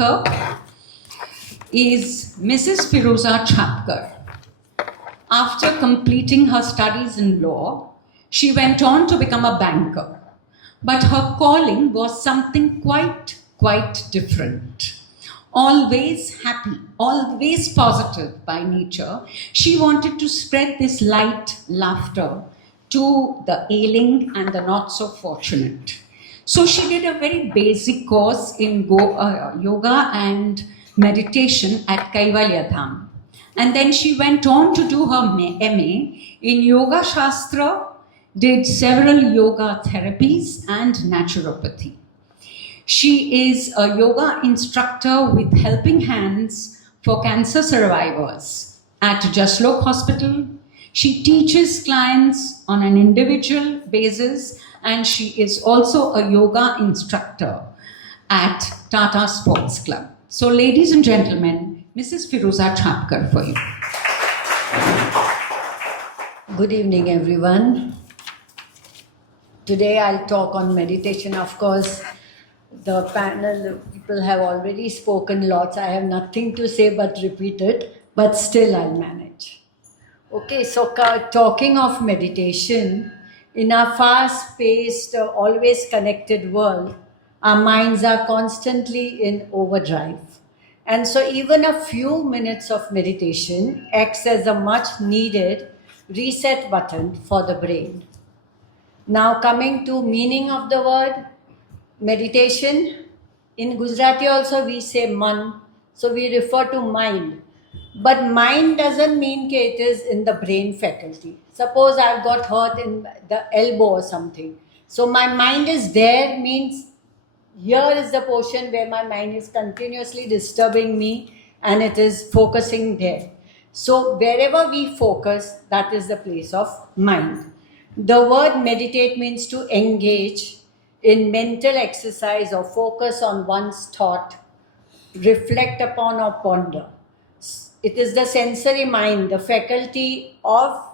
speaker is Mrs. Firoza Chhapkar. After completing her studies in law, she went on to become a banker. But her calling was something quite different. Always happy, always positive by nature, she wanted to spread this light laughter to the ailing and the not so fortunate. So she did a very basic course in yoga and meditation at Kaivalya Dham. And then she went on to do her MA in Yoga Shastra, did several yoga therapies and naturopathy. She is a yoga instructor with Helping Hands for cancer survivors at Jaslok Hospital. She teaches clients on an individual basis, and she is also a yoga instructor at Tata Sports Club. So, ladies and gentlemen, Mrs. Firoza Chhapkar for you. Good evening, everyone. Today I'll talk on meditation. Of course, the panel people have already spoken lots. I have nothing to say but repeat it, but still I'll manage. Okay, so talking of meditation, in our fast-paced, always connected world, our minds are constantly in overdrive. And so even a few minutes of meditation acts as a much needed reset button for the brain. Now coming to meaning of the word, meditation, in Gujarati also we say man, so we refer to mind. But mind doesn't mean that it is in the brain faculty. Suppose I've got hurt in the elbow or something. So my mind is there means here is the portion where my mind is continuously disturbing me and it is focusing there. So wherever we focus, that is the place of mind. The word meditate means to engage in mental exercise or focus on one's thought, reflect upon or ponder. It is the sensory mind, the faculty of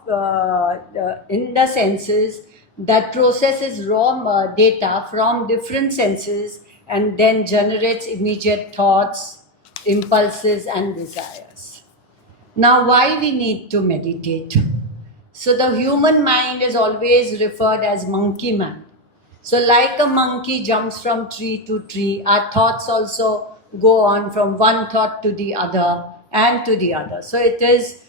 in the senses that processes raw data from different senses and then generates immediate thoughts, impulses and desires. Now, why we need to meditate? So the human mind is always referred as monkey mind. So like a monkey jumps from tree to tree, our thoughts also go on from one thought to the other and to the other. So it is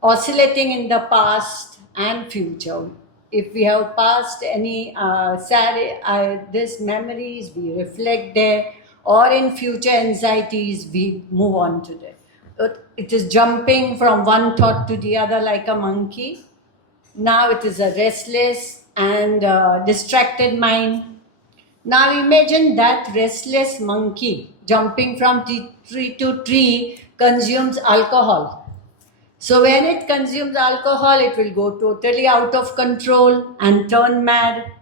oscillating in the past and future. If we have past any sad this memories, we reflect there, or in future anxieties, we move on to that. It is jumping from one thought to the other like a monkey. Now it is a restless and distracted mind. Now imagine that restless monkey jumping from tree to tree consumes alcohol. So when it consumes alcohol, it will go totally out of control and turn mad.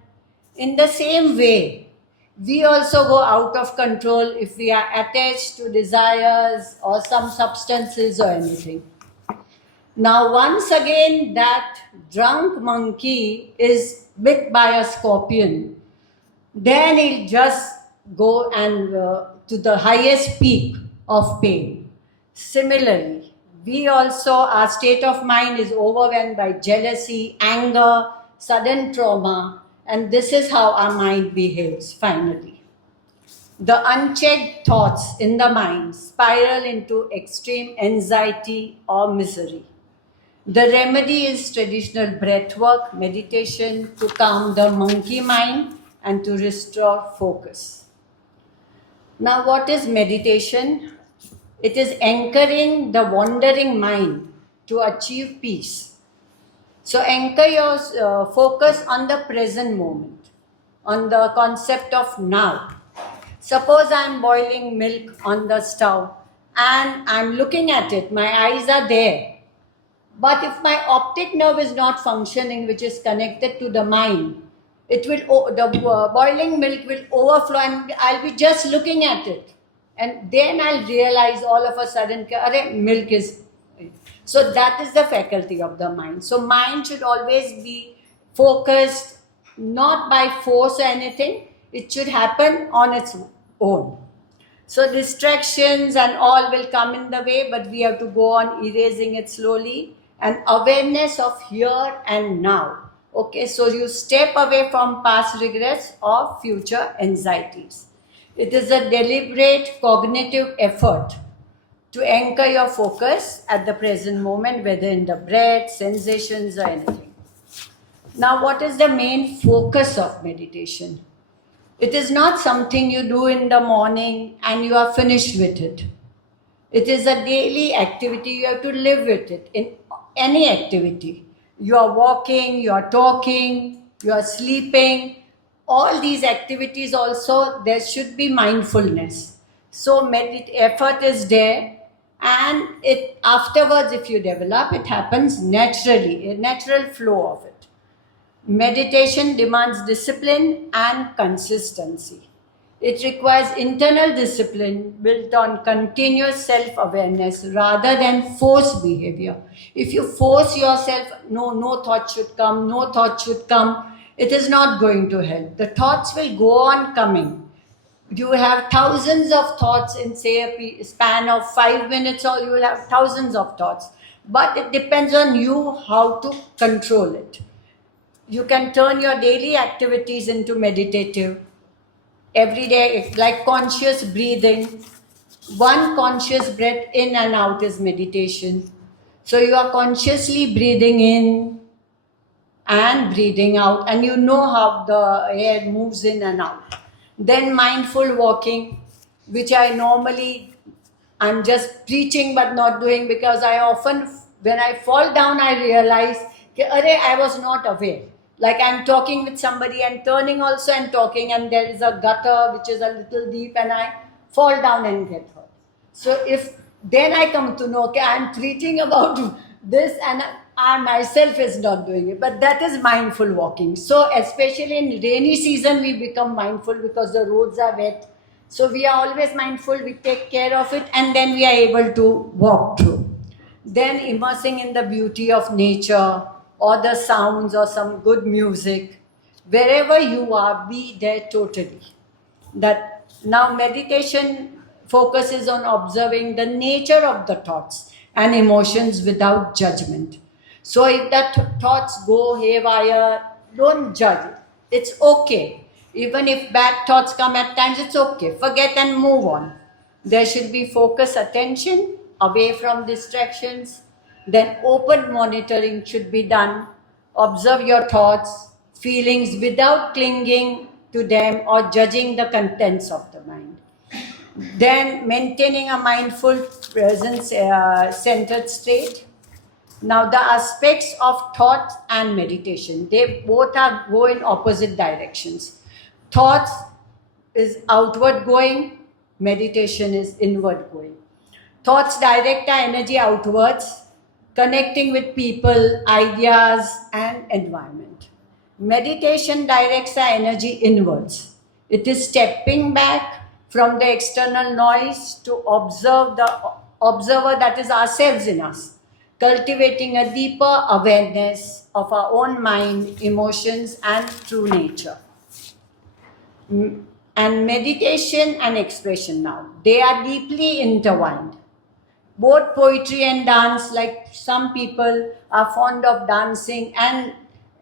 In the same way, we also go out of control if we are attached to desires or some substances or anything. Now, once again, that drunk monkey is bit by a scorpion. Then he'll just go and to the highest peak of pain. Similarly, we also, our state of mind is overwhelmed by jealousy, anger, sudden trauma, and this is how our mind behaves finally. The unchecked thoughts in the mind spiral into extreme anxiety or misery. The remedy is traditional breath work, meditation to calm the monkey mind and to restore focus. Now, what is meditation? It is anchoring the wandering mind to achieve peace. So anchor your focus on the present moment, on the concept of now. Suppose I am boiling milk on the stove and I am looking at it, my eyes are there. But if my optic nerve is not functioning, which is connected to the mind, it will the boiling milk will overflow and I'll be just looking at it. And then I'll realize all of a sudden, milk is. So that is the faculty of the mind. So mind should always be focused, not by force or anything. It should happen on its own. So distractions and all will come in the way, but we have to go on erasing it slowly. And awareness of here and now. Okay, so you step away from past regrets or future anxieties. It is a deliberate cognitive effort to anchor your focus at the present moment, whether in the breath, sensations, or anything. Now, what is the main focus of meditation? It is not something you do in the morning and you are finished with it. It is a daily activity. You have to live with it in any activity. You are walking, you are talking, you are sleeping. All these activities also, there should be mindfulness. So effort is there, and it afterwards, if you develop, it happens naturally, a natural flow of it. Meditation demands discipline and consistency. It requires internal discipline built on continuous self-awareness rather than forced behavior. If you force yourself, no thought should come, no thought should come, it is not going to help. The thoughts will go on coming. You have thousands of thoughts in, say, a span of 5 minutes, or you will have thousands of thoughts. But it depends on you how to control it. You can turn your daily activities into meditative. Every day, it's like conscious breathing. One conscious breath in and out is meditation. So you are consciously breathing in and breathing out, and you know how the air moves in and out. Then mindful walking, which I'm just preaching but not doing, because I often, when I fall down, I realize, I was not aware. Like I'm talking with somebody and turning also and talking, and there is a gutter which is a little deep, and I fall down and get hurt. So then I come to know, I'm preaching about this and I myself is not doing it. But that is mindful walking. So especially in rainy season, we become mindful because the roads are wet. So we are always mindful, we take care of it, and then we are able to walk through. Then immersing in the beauty of nature, or the sounds, or some good music. Wherever you are, be there totally. That now meditation focuses on observing the nature of the thoughts and emotions without judgment. So if the thoughts go haywire, don't judge it. It's okay. Even if bad thoughts come at times, it's okay. Forget and move on. There should be focused attention away from distractions. Then open monitoring should be done. Observe your thoughts, feelings without clinging to them or judging the contents of the mind. Then maintaining a mindful presence centered state. Now the aspects of thought and meditation, they both go in opposite directions. Thoughts is outward going, meditation is inward going. Thoughts direct our energy outwards, connecting with people, ideas, and environment. Meditation directs our energy inwards. It is stepping back from the external noise to observe the observer that is ourselves in us, cultivating a deeper awareness of our own mind, emotions, and true nature. And meditation and expression now, they are deeply intertwined. Both poetry and dance, like some people are fond of dancing, and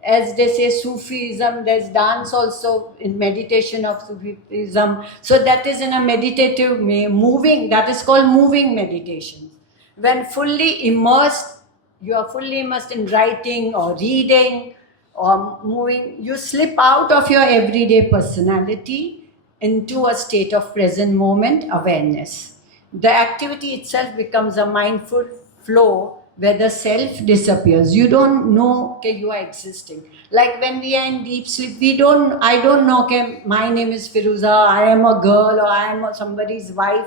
as they say Sufism, there's dance also in meditation of Sufism. So that is in a meditative moving, that is called moving meditation. When fully immersed, you are fully immersed in writing or reading or moving, you slip out of your everyday personality into a state of present moment awareness. The activity itself becomes a mindful flow where the self disappears. You don't know you are existing. Like when we are in deep sleep, I don't know my name is Firuza, I am a girl, or I am somebody's wife.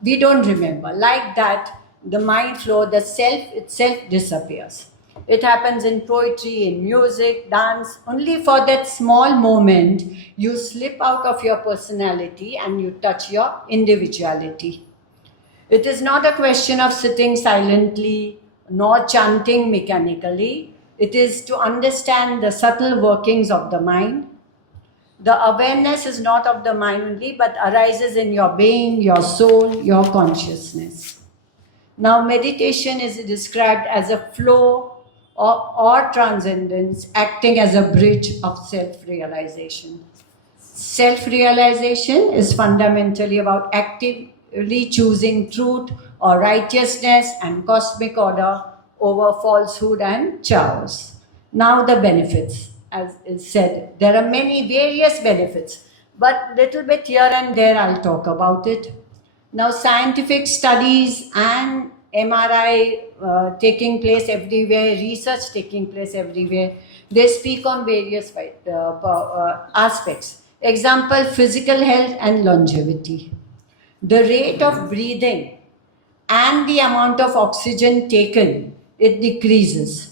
We don't remember. Like that, the mind flow, the self itself disappears. It happens in poetry, in music, dance. Only for that small moment, you slip out of your personality and you touch your individuality. It is not a question of sitting silently nor chanting mechanically. It is to understand the subtle workings of the mind. The awareness is not of the mind only, but arises in your being, your soul, your consciousness. Now, meditation is described as a flow or transcendence acting as a bridge of self-realization. Self-realization is fundamentally about actively choosing truth or righteousness and cosmic order over falsehood and chaos. Now the benefits, as is said, there are many various benefits, but little bit here and there I'll talk about it. Now scientific studies and MRI taking place everywhere, research taking place everywhere, they speak on various aspects. Example, physical health and longevity. The rate of breathing and the amount of oxygen taken, it decreases.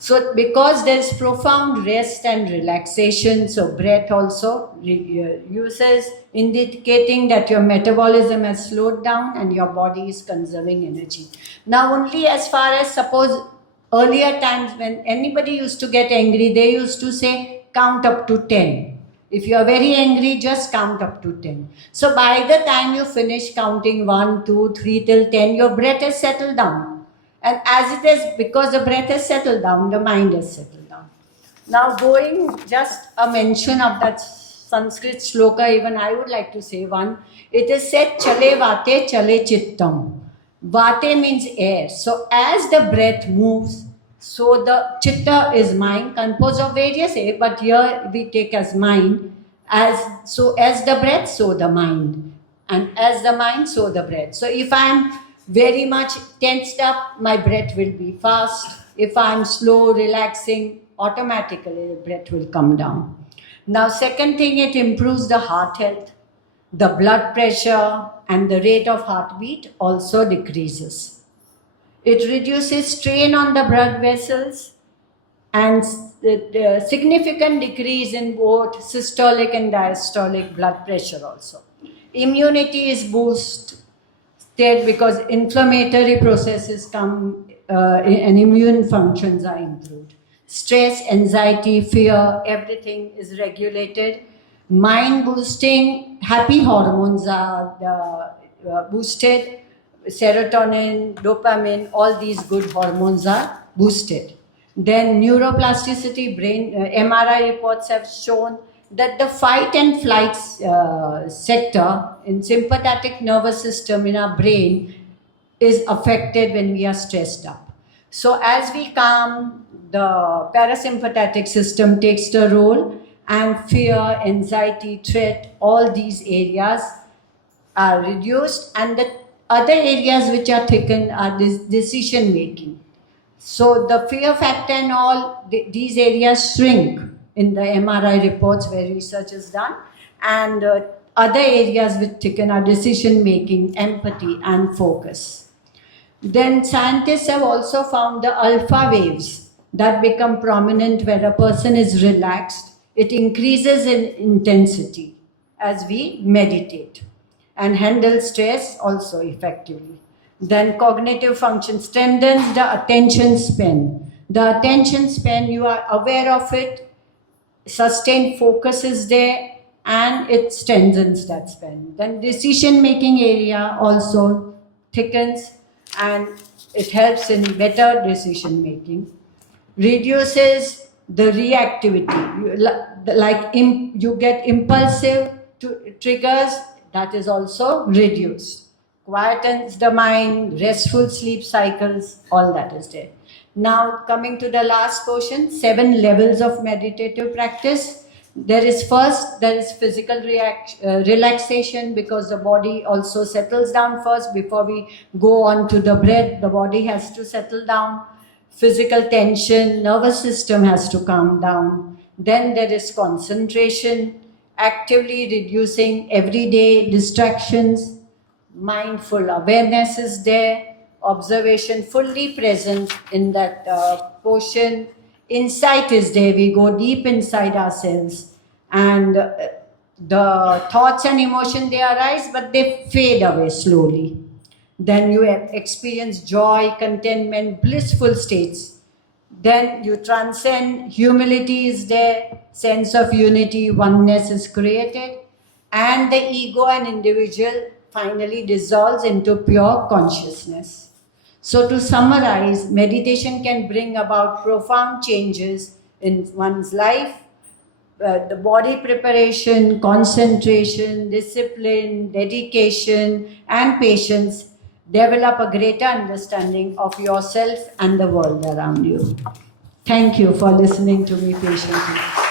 So because there is profound rest and relaxation, so breath also uses, indicating that your metabolism has slowed down and your body is conserving energy. Now only as far as suppose earlier times when anybody used to get angry, they used to say count up to 10. If you are very angry, just count up to 10. So by the time you finish counting 1, 2, 3 till 10, your breath has settled down. And as it is, because the breath has settled down, the mind has settled down. Now going just a mention of that Sanskrit shloka, even I would like to say one. It is said, chale vate chale chittam. Vate means air. So as the breath moves, so the chitta is mind, composed of various air, but here we take as mind. As the breath, so the mind. And as the mind, so the breath. So if I am very much tensed up, my breath will be fast. If I'm slow, relaxing, automatically the breath will come down. Now, second thing, it improves the heart health. The blood pressure and the rate of heartbeat also decreases. It reduces strain on the blood vessels and the significant decrease in both systolic and diastolic blood pressure also. Immunity is boosted because inflammatory processes come and immune functions are improved. Stress, anxiety, fear, everything is regulated. Mind boosting, happy hormones are boosted. Serotonin, dopamine, all these good hormones are boosted. Then neuroplasticity, brain, MRI reports have shown that the fight and flight sector in sympathetic nervous system in our brain is affected when we are stressed up. So as we calm, the parasympathetic system takes the role, and fear, anxiety, threat, all these areas are reduced, and the other areas which are thickened are this decision making. So the fear factor and all these areas shrink in the MRI reports where research is done, and other areas which thicken are decision making, empathy, and focus. Then scientists have also found the alpha waves that become prominent where a person is relaxed. It increases in intensity as we meditate and handle stress also effectively. Then cognitive function strengthens the attention span. The attention span, you are aware of it, sustained focus is there, and it strengthens that span. Then decision making area also thickens and it helps in better decision making. Reduces the reactivity, you get impulsive triggers, that is also reduced. Quietens the mind, restful sleep cycles, all that is there. Now coming to the last portion, 7 levels of meditative practice. There is physical relaxation, because the body also settles down first. Before we go on to the breath, the body has to settle down. Physical tension, nervous system has to calm down. Then there is concentration, actively reducing everyday distractions. Mindful awareness is there. Observation, fully present in that portion. Insight is there. We go deep inside ourselves, and the thoughts and emotion, they arise, but they fade away slowly. Then you experience joy, contentment, blissful states. then you transcend, humility is there, sense of unity, oneness is created, and the ego and individual finally dissolves into pure consciousness. So to summarize, meditation can bring about profound changes in one's life. The body preparation, concentration, discipline, dedication, and patience develop a greater understanding of yourself and the world around you. Thank you for listening to me patiently.